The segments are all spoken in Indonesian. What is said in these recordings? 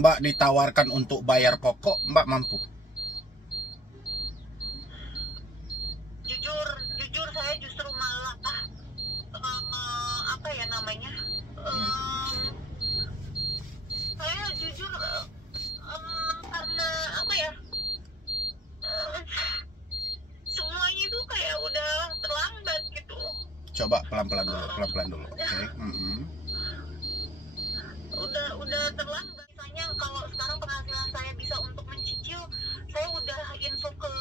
Mbak ditawarkan untuk bayar pokok, Mbak mampu? Jujur saya justru malah apa ya namanya? Saya jujur karena apa ya? Semuanya itu kayak udah terlambat gitu. Coba pelan-pelan dulu, oke. Udah terlambat. Misalnya kalau sekarang penghasilan saya bisa untuk mencicil, saya udah info ke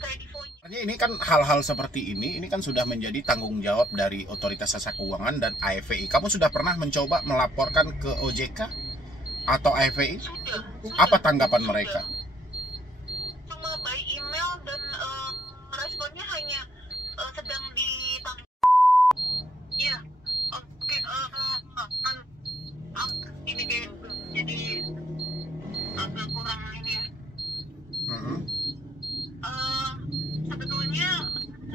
Kredivonya. Ini kan hal-hal seperti ini kan sudah menjadi tanggung jawab dari Otoritas Jasa Keuangan dan AFVI. Kamu sudah pernah mencoba melaporkan ke OJK atau AFVI? Sudah. Apa tanggapan mereka? Cuma by email dan responnya hanya sedang ditanggung. Iya. Oke. Ini kayak jadi agak kurang ini ya. Sebetulnya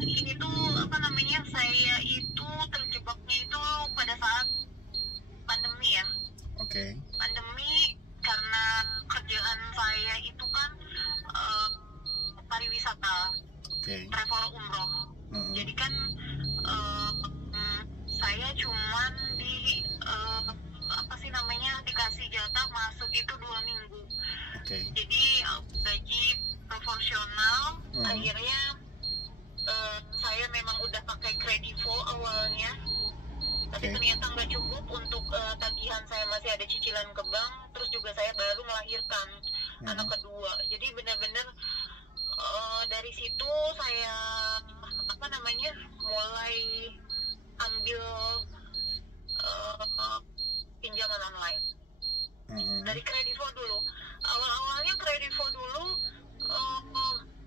ini tuh apa namanya, saya itu terjebaknya itu pada saat pandemi ya. Oke. Pandemi karena kerjaan saya itu kan pariwisata, travel umroh. Jadi kan saya cuman dikasih jatah masuk itu 2 minggu. Jadi gaji proporsional. Akhirnya saya memang udah pakai Kredivo awalnya, tapi ternyata nggak cukup untuk tagihan. Saya masih ada cicilan ke bank, terus juga saya baru melahirkan anak kedua. Jadi benar-benar dari situ saya mulai ambil pinjaman online dari Kredivo dulu. Awalnya Kredivo dulu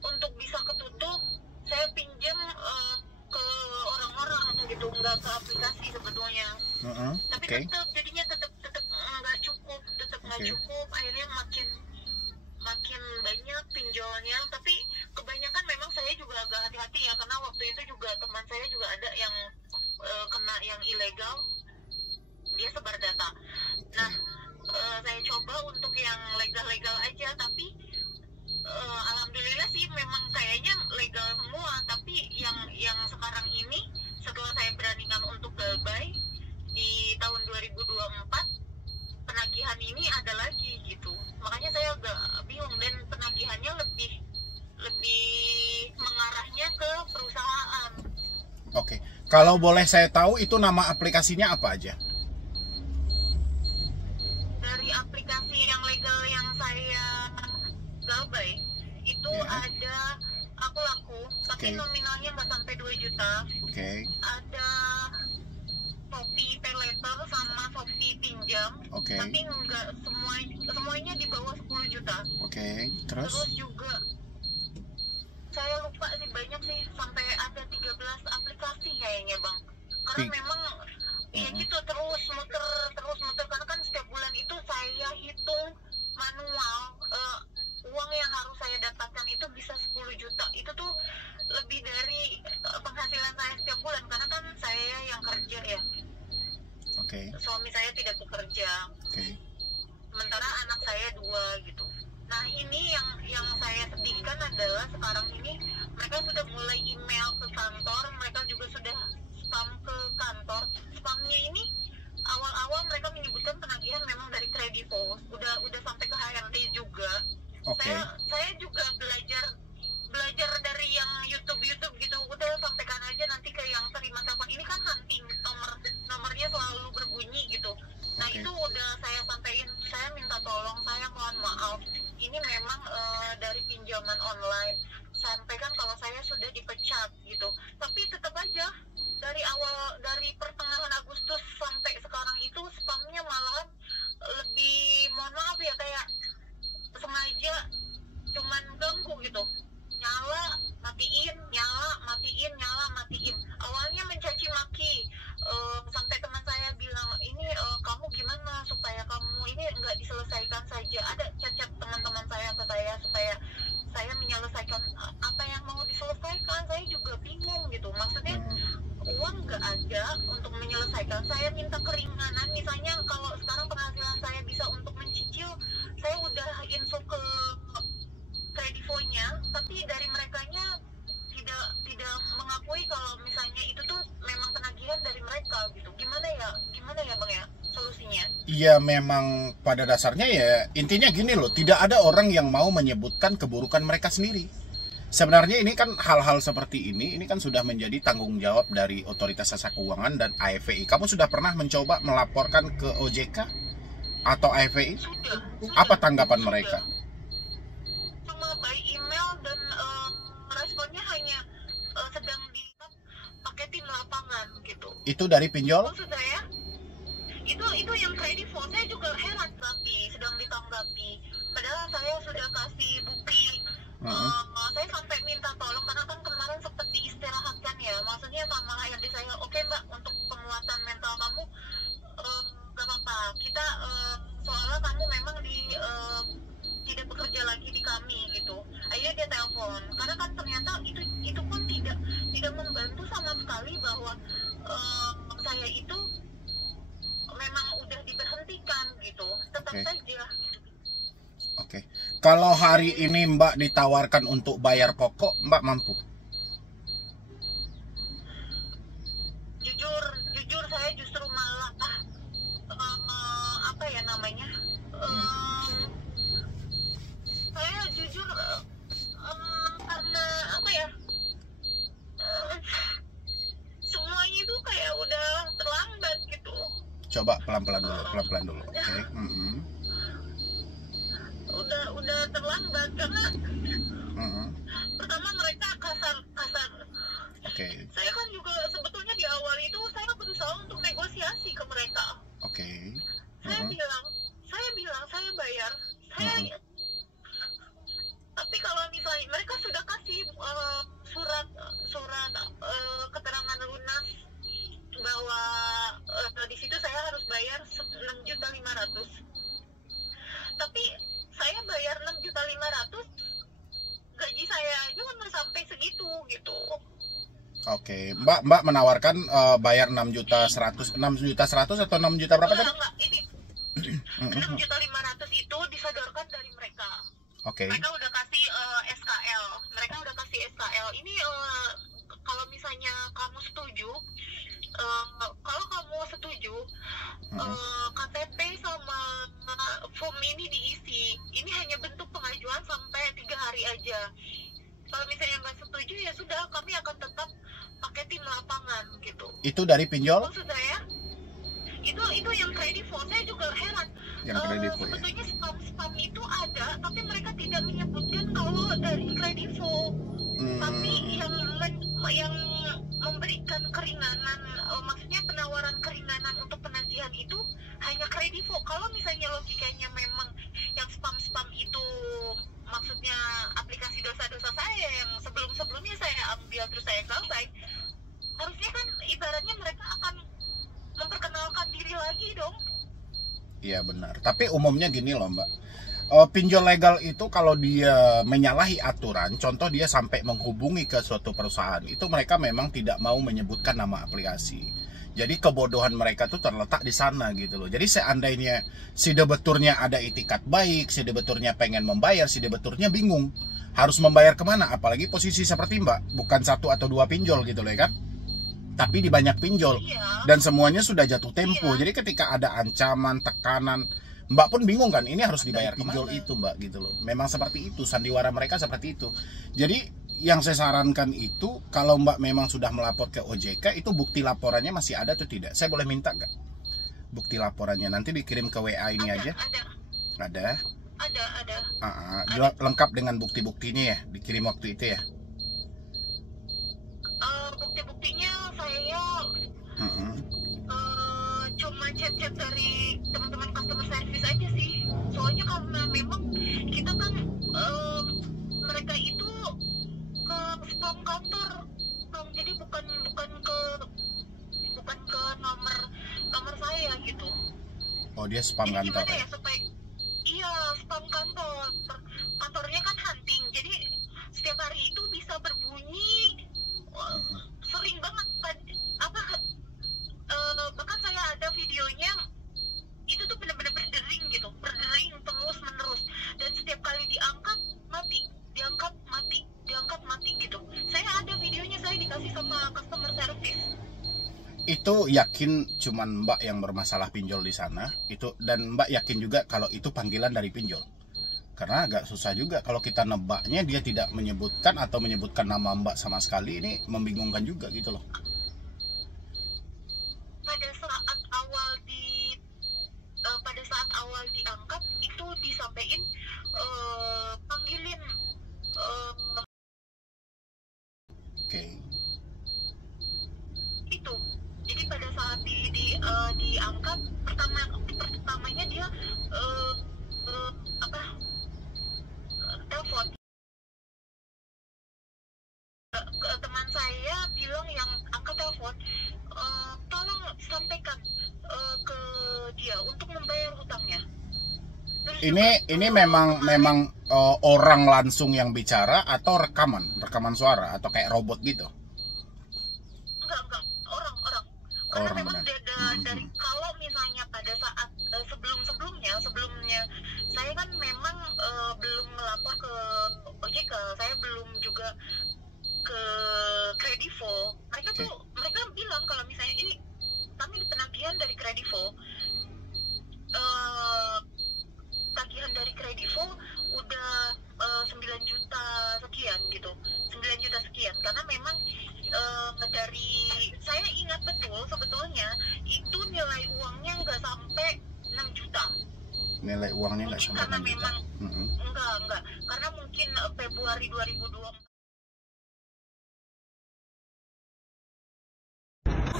untuk bisa ketutup saya pinjam ke orang-orang gitu, nggak ke aplikasi sebetulnya. Tapi tetap nggak cukup, akhirnya makin banyak pinjolnya. Tapi kebanyakan memang saya juga agak hati-hati ya, karena waktu itu juga teman saya juga ada yang kena yang ilegal, dia sebar data. Nah, saya coba untuk yang legal-legal aja, tapi alhamdulillah sih memang kayaknya legal semua. Tapi yang sekarang ini setelah saya beranikan untuk galbay di tahun 2024, penagihan ini ada lagi gitu. Makanya saya agak bingung, dan penagihannya lebih mengarahnya ke perusahaan. Oke. Kalau boleh saya tahu, itu nama aplikasinya apa aja? Dari aplikasi yang legal yang saya galbay itu ada Aku Laku, tapi nominalnya nggak sampai 2 juta. Ada Shopee Paylater sama Shopee Pinjam, tapi nggak semuanya di bawah 10 juta. Terus juga saya lupa sih, banyak sih, sampai ada 13 aplikasi kayaknya Bang. Karena memang ya gitu terus muter, karena kan setiap bulan itu saya hitung manual uang yang harus saya dapatkan itu bisa 10 juta. Itu tuh lebih dari penghasilan saya setiap bulan, karena kan saya yang kerja ya. Suami saya tidak bekerja. Sementara anak saya 2 gitu. Nah, ini yang saya sedihkan adalah sekarang ini mereka sudah mulai email ke kantor, mereka juga sudah spam ke kantor. Spamnya ini awal-awal mereka menyebutkan penagihan memang dari Kredivo, udah sampai ke HRD juga. Saya juga belajar dari yang YouTube gitu, udah sampaikan aja nanti ke yang terima telepon. Ini kan hunting, nomornya selalu berbunyi gitu. Nah, itu udah saya sampaikan, saya minta tolong, saya mohon maaf, ini memang dari pinjaman online. Sampaikan kalau saya sudah dipecat gitu. Tapi tetap aja dari pertengahan Agustus sampai sekarang itu spamnya malahan lebih, mohon maaf ya, kayak sengaja cuman ganggu gitu. Nyala, matiin. Awalnya mencaci maki. Sampai teman saya bilang, ini kamu gimana supaya kamu ini nggak diselesaikan saja. Ada chat teman-teman saya ke saya supaya saya menyelesaikan apa yang mau diselesaikan. Saya juga bingung gitu. Maksudnya uang nggak ada untuk menyelesaikan. Saya minta keringanan. Misalnya kalau sekarang penghasilan saya bisa untuk mencicil Ya memang pada dasarnya ya intinya gini loh, tidak ada orang yang mau menyebutkan keburukan mereka sendiri. Sebenarnya ini kan hal-hal seperti ini kan sudah menjadi tanggung jawab dari Otoritas Jasa Keuangan dan AFVI. Kamu sudah pernah mencoba melaporkan ke OJK atau AFVI? Sudah. Apa tanggapan mereka? Cuma by email dan responnya hanya sedang pakai tim lapangan gitu. Itu dari pinjol? Maksud saya itu yang kredivo, saya juga heran tapi sedang ditanggapi. Padahal saya sudah kasih bukti. Saya sampai minta tolong karena kan kemarin sempat diistirahatkan ya, maksudnya sama HRD saya, oke mbak, untuk penguatan mental kamu gak apa-apa, kita soalnya kamu memang tidak bekerja lagi di kami gitu. Akhirnya dia telepon karena kan ternyata itu pun tidak membantu sama sekali bahwa saya itu memang udah diberhentikan gitu, tetap saja. Oke. Kalau hari ini Mbak ditawarkan untuk bayar pokok, Mbak mampu? Jujur saya justru malah apa ya namanya? Saya jujur karena apa ya? Semuanya itu kayak udah terlambat gitu. Coba pelan-pelan dulu. Oke. Udah terlambat karena pertama mereka kasar. Saya kan juga sebetulnya di awal itu saya berusaha untuk negosiasi ke mereka. Saya bilang saya bayar. Tapi kalau misalnya mereka sudah kasih surat keterangan lunas bahwa di situ saya harus bayar 6.500.000. Tapi saya bayar 6.500.000, gaji saya aja nggak sampai segitu gitu. Oke, Mbak menawarkan bayar 6.100.000 atau 6 juta berapa tadi? Enggak, ini 6.500.000 itu disodorkan dari mereka. Mereka udah kasih SKL. Ini kalau misalnya kamu setuju, KTP sama form ini diisi. Ini hanya bentuk pengajuan sampai 3 hari aja. Kalau misalnya nggak setuju ya sudah, kami akan tetap pakai tim lapangan gitu. Itu dari pinjol? Maksud saya itu yang kredivo, saya juga heran. Sebetulnya spam itu ada, tapi mereka tidak menyebutkan kalau dari kredivo. Tapi yang memberikan keringanan, maksudnya penawaran keringanan untuk penagihan itu hanya kredivo. Kalau misalnya logikanya memang yang spam itu maksudnya aplikasi dosa-dosa saya yang sebelumnya saya ambil terus saya selesai, harusnya kan ibaratnya mereka akan memperkenalkan diri lagi dong. Iya benar. Tapi umumnya gini loh Mbak, pinjol legal itu kalau dia menyalahi aturan, contoh dia sampai menghubungi ke suatu perusahaan, itu mereka memang tidak mau menyebutkan nama aplikasi. Jadi kebodohan mereka tuh terletak di sana gitu loh. Jadi seandainya si debeturnya ada itikat baik, si debeturnya pengen membayar, si debeturnya bingung harus membayar kemana. Apalagi posisi seperti Mbak, bukan 1 atau 2 pinjol gitu loh kan, tapi di banyak pinjol. Dan semuanya sudah jatuh tempo. Jadi ketika ada ancaman, tekanan, Mbak pun bingung kan, ini harus dibayar pinjol itu Mbak gitu loh. Memang seperti itu, sandiwara mereka seperti itu. Jadi yang saya sarankan itu, kalau Mbak memang sudah melapor ke OJK, itu bukti laporannya masih ada atau tidak? Saya boleh minta nggak bukti laporannya? Nanti dikirim ke WA ini aja. Ada. Lengkap dengan bukti-buktinya ya, dikirim waktu itu ya. Bukti-buktinya saya cuma chat-chat dari teman-teman customer service aja sih. Soalnya karena memang kita kan mereka itu ke spam kantor, jadi bukan ke nomor saya gitu. Oh dia spam jadi kantor ya? Iya, spam kantornya kan hunting, jadi setiap hari itu bisa berbunyi sering banget. Bahkan saya ada videonya, itu tuh benar-benar berdering terus menerus, dan setiap kali diangkat mati gitu. Saya ada videonya, saya dikasih sama customer service. Itu yakin cuman Mbak yang bermasalah pinjol di sana itu, dan Mbak yakin juga kalau itu panggilan dari pinjol? Karena agak susah juga kalau kita nebaknya dia tidak menyebutkan atau menyebutkan nama Mbak sama sekali, ini membingungkan juga gitu loh. Pada saat awal diangkat itu disampaikan panggilin itu. Jadi pada saat diangkat pertamanya dia telepon ke teman saya, bilang yang angkat telepon, tolong sampaikan ke dia untuk membayar hutangnya. Terus ini memang orang langsung yang bicara atau rekaman suara atau kayak robot gitu? Enggak, orang. Karena memang dari kalau misalnya pada saat sebelumnya saya kan memang belum melapor ke OJK, saya belum juga ke Kredivo. Mereka bilang kalau misalnya ini kami penagihan dari Kredivo, tagihan dari Kredivo udah 9 juta sekian gitu, 9 juta sekian. Karena memang dari saya ingat betul sebetulnya itu nilai uangnya nggak sampai 6 juta. Nilai uangnya nggak sampai 6 juta? Enggak, karena mungkin Februari 2024.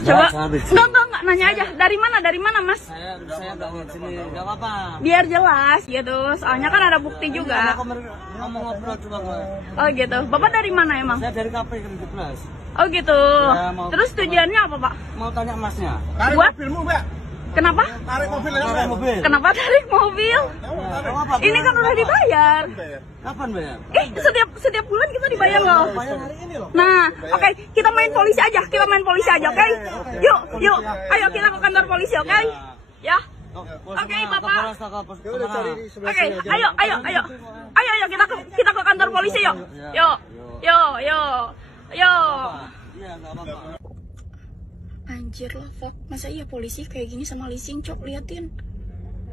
Coba, enggak, nanya aja. Dari mana, Mas? Saya dari sini, enggak apa-apa. Biar jelas gitu, soalnya kan ada bukti juga. Ngomong ngobrol cuma gue. Oh gitu, Bapak dari mana emang? Saya dari KP Kreditplas. Oh gitu. Ya, Terus tujuannya apa, Pak? Mau tanya masnya. Tarik mobilmu, Mbak. Kenapa? Tarik mobil. Kenapa tarik mobil? Ini kan udah dibayar. Kapan bayar? Setiap bulan kita dibayar loh. Bayar hari ini loh. Nah, oke, kita main polisi aja, oke? Yuk, ayo kita ke kantor polisi, oke? Ya. Oke, Bapak. Oke, ayo kita ke kantor polisi yuk. Yuk. Iya, enggak apa-apa. Anjir lah, Fok. Masa iya polisi kayak gini sama leasing, Cok? Liatin.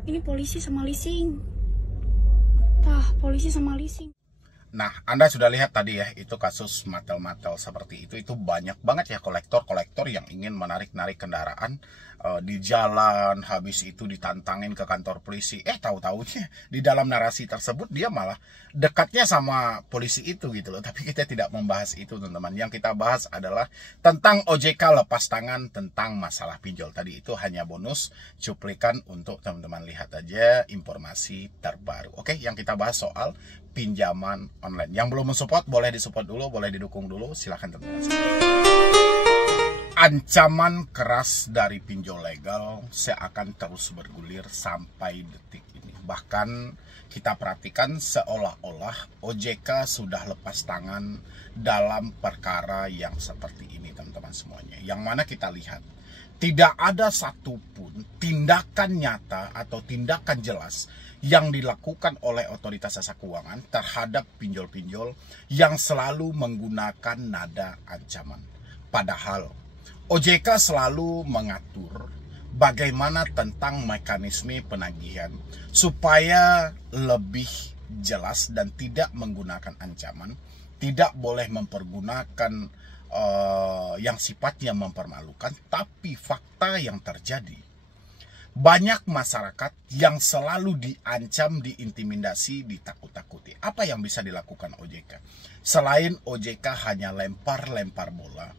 Ini polisi sama leasing. Polisi sama leasing. Nah, Anda sudah lihat tadi ya, itu kasus matel-matel seperti itu banyak banget ya kolektor yang ingin menarik-narik kendaraan di jalan, habis itu ditantangin ke kantor polisi. Tahu-taunya di dalam narasi tersebut dia malah dekatnya sama polisi itu gitu loh. Tapi kita tidak membahas itu, teman-teman. Yang kita bahas adalah tentang OJK lepas tangan tentang masalah pinjol. Tadi itu hanya bonus cuplikan untuk teman-teman lihat aja informasi terbaru. Oke, yang kita bahas soal pinjaman online. Yang belum mensupport boleh disupport dulu, boleh didukung dulu, silahkan teman-teman. Ancaman keras dari pinjol legal seakan terus bergulir sampai detik ini. Bahkan kita perhatikan seolah-olah OJK sudah lepas tangan dalam perkara yang seperti ini, teman-teman semuanya. Yang mana kita lihat tidak ada satupun tindakan nyata atau tindakan jelas yang dilakukan oleh otoritas jasa keuangan terhadap pinjol-pinjol yang selalu menggunakan nada ancaman. Padahal OJK selalu mengatur bagaimana tentang mekanisme penagihan supaya lebih jelas dan tidak menggunakan ancaman, tidak boleh mempergunakan yang sifatnya mempermalukan, tapi fakta yang terjadi banyak masyarakat yang selalu diancam, diintimidasi, ditakut-takuti. Apa yang bisa dilakukan OJK? Selain OJK hanya lempar-lempar bola,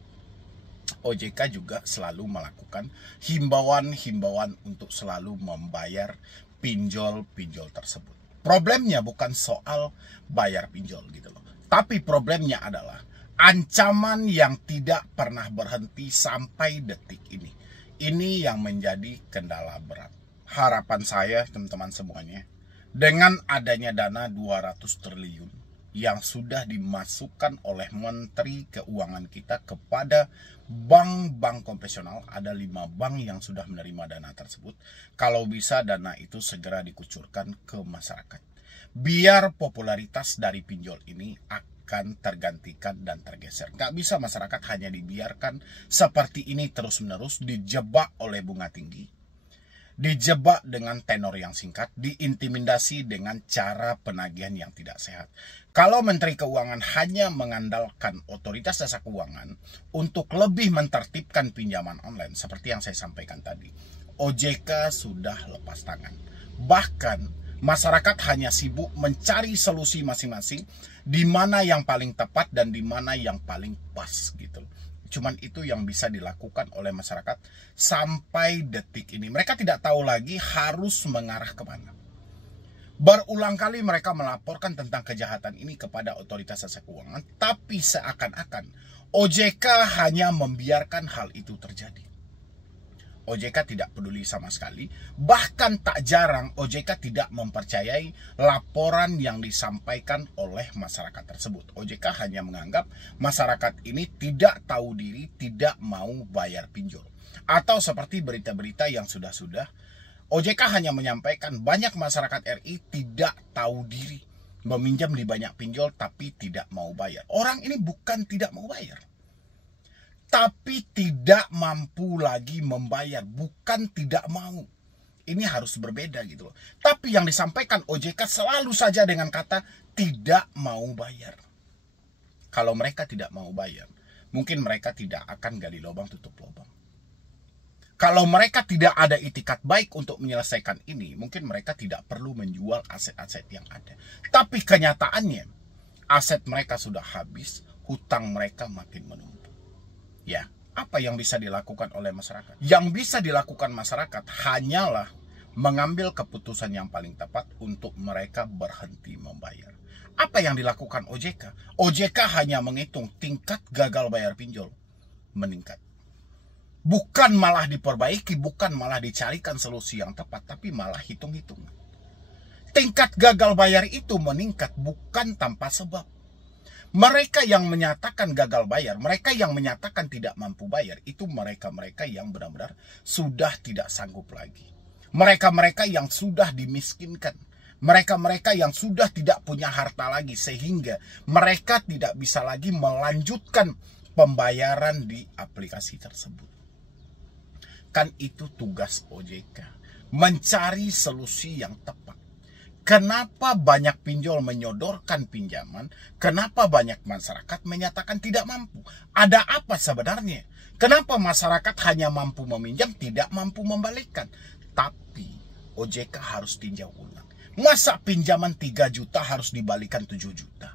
OJK juga selalu melakukan himbauan-himbauan untuk selalu membayar pinjol-pinjol tersebut. Problemnya bukan soal bayar pinjol gitu loh. Tapi problemnya adalah ancaman yang tidak pernah berhenti sampai detik ini. Ini yang menjadi kendala berat. Harapan saya teman-teman semuanya, dengan adanya dana 200 triliun yang sudah dimasukkan oleh Menteri Keuangan kita kepada bank-bank konvensional, ada 5 bank yang sudah menerima dana tersebut. Kalau bisa dana itu segera dikucurkan ke masyarakat. Biar popularitas dari pinjol ini akan tergantikan dan tergeser. Nggak bisa masyarakat hanya dibiarkan seperti ini terus-menerus, dijebak oleh bunga tinggi, dijebak dengan tenor yang singkat, diintimidasi dengan cara penagihan yang tidak sehat. Kalau Menteri Keuangan hanya mengandalkan otoritas jasa keuangan untuk lebih menertibkan pinjaman online, seperti yang saya sampaikan tadi, OJK sudah lepas tangan. Bahkan masyarakat hanya sibuk mencari solusi masing-masing, di mana yang paling tepat dan di mana yang paling pas gitu. Cuman itu yang bisa dilakukan oleh masyarakat sampai detik ini. Mereka tidak tahu lagi harus mengarah kemana. Berulang kali mereka melaporkan tentang kejahatan ini kepada otoritas jasa keuangan, tapi seakan-akan OJK hanya membiarkan hal itu terjadi. OJK tidak peduli sama sekali, bahkan tak jarang OJK tidak mempercayai laporan yang disampaikan oleh masyarakat tersebut. OJK hanya menganggap masyarakat ini tidak tahu diri, tidak mau bayar pinjol. Atau seperti berita-berita yang sudah-sudah, OJK hanya menyampaikan banyak masyarakat RI tidak tahu diri, meminjam di banyak pinjol tapi tidak mau bayar. Orang ini bukan tidak mau bayar, tapi tidak mampu lagi membayar, bukan tidak mau. Ini harus berbeda gitu loh. Tapi yang disampaikan OJK selalu saja dengan kata tidak mau bayar. Kalau mereka tidak mau bayar, mungkin mereka tidak akan gali lubang tutup lubang. Kalau mereka tidak ada itikat baik untuk menyelesaikan ini, mungkin mereka tidak perlu menjual aset-aset yang ada. Tapi kenyataannya, aset mereka sudah habis, hutang mereka makin menumpuk. Ya, apa yang bisa dilakukan oleh masyarakat? Yang bisa dilakukan masyarakat hanyalah mengambil keputusan yang paling tepat untuk mereka berhenti membayar. Apa yang dilakukan OJK? OJK hanya menghitung tingkat gagal bayar pinjol meningkat. Bukan malah diperbaiki, bukan malah dicarikan solusi yang tepat, tapi malah hitung-hitungan. Tingkat gagal bayar itu meningkat bukan tanpa sebab. Mereka yang menyatakan gagal bayar, mereka yang menyatakan tidak mampu bayar, itu mereka-mereka yang benar-benar sudah tidak sanggup lagi. Mereka-mereka yang sudah dimiskinkan. Mereka-mereka yang sudah tidak punya harta lagi, sehingga mereka tidak bisa lagi melanjutkan pembayaran di aplikasi tersebut. Kan itu tugas OJK, mencari solusi yang tepat. Kenapa banyak pinjol menyodorkan pinjaman? Kenapa banyak masyarakat menyatakan tidak mampu? Ada apa sebenarnya? Kenapa masyarakat hanya mampu meminjam, tidak mampu membalikkan? Tapi OJK harus tinjau ulang. Masa pinjaman 3 juta harus dibalikan 7 juta?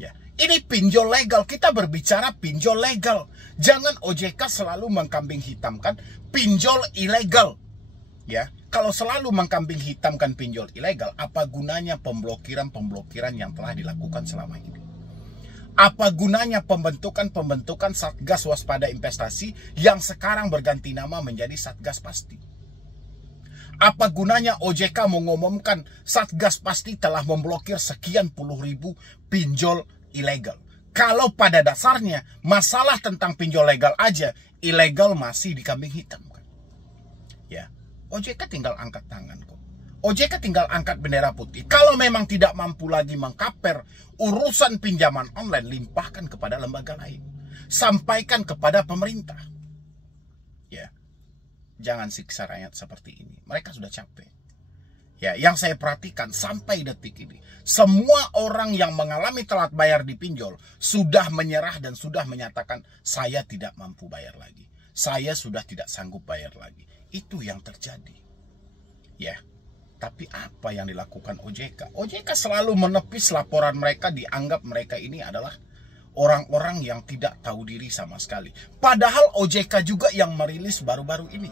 Ya, ini pinjol legal. Kita berbicara pinjol legal. Jangan OJK selalu mengkambing hitamkan pinjol ilegal. Ya, kalau selalu mengkambing hitamkan pinjol ilegal, apa gunanya pemblokiran yang telah dilakukan selama ini? Apa gunanya pembentukan Satgas Waspada Investasi yang sekarang berganti nama menjadi Satgas Pasti? Apa gunanya OJK mengumumkan Satgas Pasti telah memblokir sekian puluh ribu pinjol ilegal? Kalau pada dasarnya masalah tentang pinjol legal aja, ilegal masih dikambing hitamkan. Ya, OJK tinggal angkat tangan kok. OJK tinggal angkat bendera putih. Kalau memang tidak mampu lagi mengkaper urusan pinjaman online, limpahkan kepada lembaga lain. Sampaikan kepada pemerintah. Ya, jangan siksa rakyat seperti ini. Mereka sudah capek. Ya, yang saya perhatikan sampai detik ini, semua orang yang mengalami telat bayar di pinjol sudah menyerah dan sudah menyatakan saya tidak mampu bayar lagi. Saya sudah tidak sanggup bayar lagi. Itu yang terjadi. Ya, tapi apa yang dilakukan OJK? OJK selalu menepis laporan mereka, dianggap mereka ini adalah orang-orang yang tidak tahu diri sama sekali. Padahal OJK juga yang merilis baru-baru ini.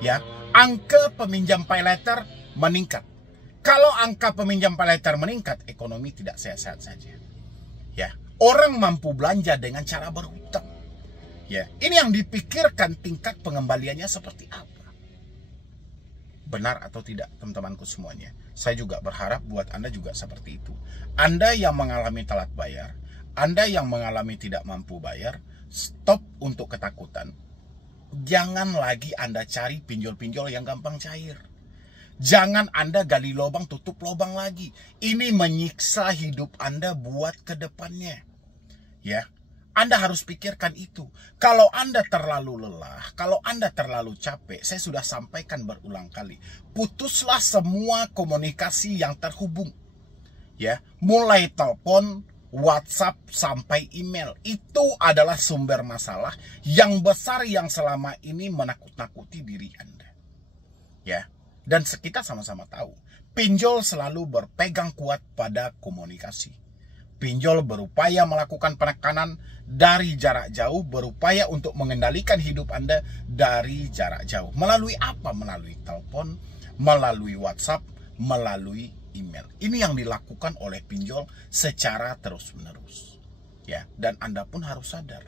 Ya, angka peminjam pay later meningkat. Kalau angka peminjam pay later meningkat, ekonomi tidak sehat-sehat saja. Ya, orang mampu belanja dengan cara berhutang. Ya, ini yang dipikirkan tingkat pengembaliannya seperti apa. Benar atau tidak, teman-temanku semuanya? Saya juga berharap buat Anda juga seperti itu. Anda yang mengalami telat bayar, Anda yang mengalami tidak mampu bayar, stop untuk ketakutan. Jangan lagi Anda cari pinjol-pinjol yang gampang cair. Jangan Anda gali lubang, tutup lubang lagi. Ini menyiksa hidup Anda buat ke depannya. Ya, Anda harus pikirkan itu. Kalau Anda terlalu lelah, kalau Anda terlalu capek, saya sudah sampaikan berulang kali, putuslah semua komunikasi yang terhubung. Ya, mulai telepon, WhatsApp sampai email. Itu adalah sumber masalah yang besar yang selama ini menakut-nakuti diri Anda. Ya. Dan kita sama-sama tahu, pinjol selalu berpegang kuat pada komunikasi. Pinjol berupaya melakukan penekanan dari jarak jauh, berupaya untuk mengendalikan hidup Anda dari jarak jauh. Melalui apa? Melalui telepon, melalui WhatsApp, melalui email. Ini yang dilakukan oleh pinjol secara terus-menerus. Ya, dan Anda pun harus sadar,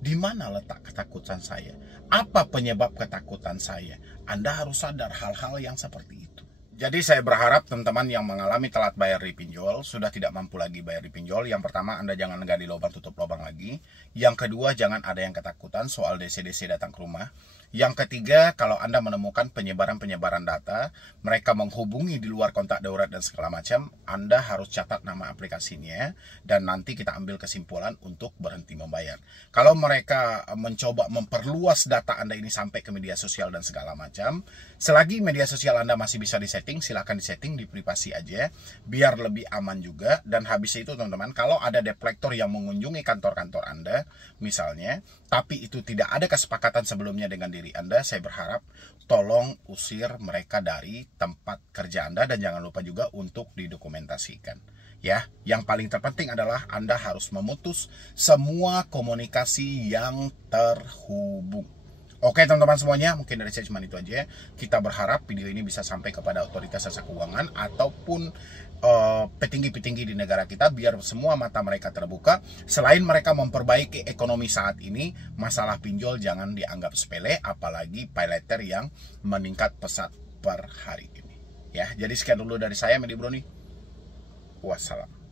di mana letak ketakutan saya? Apa penyebab ketakutan saya? Anda harus sadar hal-hal yang seperti itu. Jadi saya berharap teman-teman yang mengalami telat bayar di pinjol, sudah tidak mampu lagi bayar di pinjol. Yang pertama, Anda jangan gali lubang, tutup lubang lagi. Yang kedua, jangan ada yang ketakutan soal DC-DC datang ke rumah. Yang ketiga, kalau Anda menemukan penyebaran-penyebaran data, mereka menghubungi di luar kontak darurat dan segala macam, Anda harus catat nama aplikasinya, dan nanti kita ambil kesimpulan untuk berhenti membayar. Kalau mereka mencoba memperluas data Anda ini sampai ke media sosial dan segala macam, selagi media sosial Anda masih bisa disetting, silahkan disetting di privasi aja, biar lebih aman juga. Dan habis itu teman-teman, kalau ada debt collector yang mengunjungi kantor-kantor Anda, misalnya, tapi itu tidak ada kesepakatan sebelumnya dengan diri Anda, saya berharap tolong usir mereka dari tempat kerja Anda, dan jangan lupa juga untuk didokumentasikan. Ya, yang paling terpenting adalah Anda harus memutus semua komunikasi yang terhubung. Oke teman-teman semuanya, mungkin dari saya cuma itu aja. Kita berharap video ini bisa sampai kepada otoritas jasa keuangan ataupun petinggi-petinggi di negara kita, biar semua mata mereka terbuka. Selain mereka memperbaiki ekonomi saat ini, masalah pinjol jangan dianggap sepele, apalagi pay later yang meningkat pesat per hari ini. Ya, jadi sekian dulu dari saya, Medi Broni. Wassalam.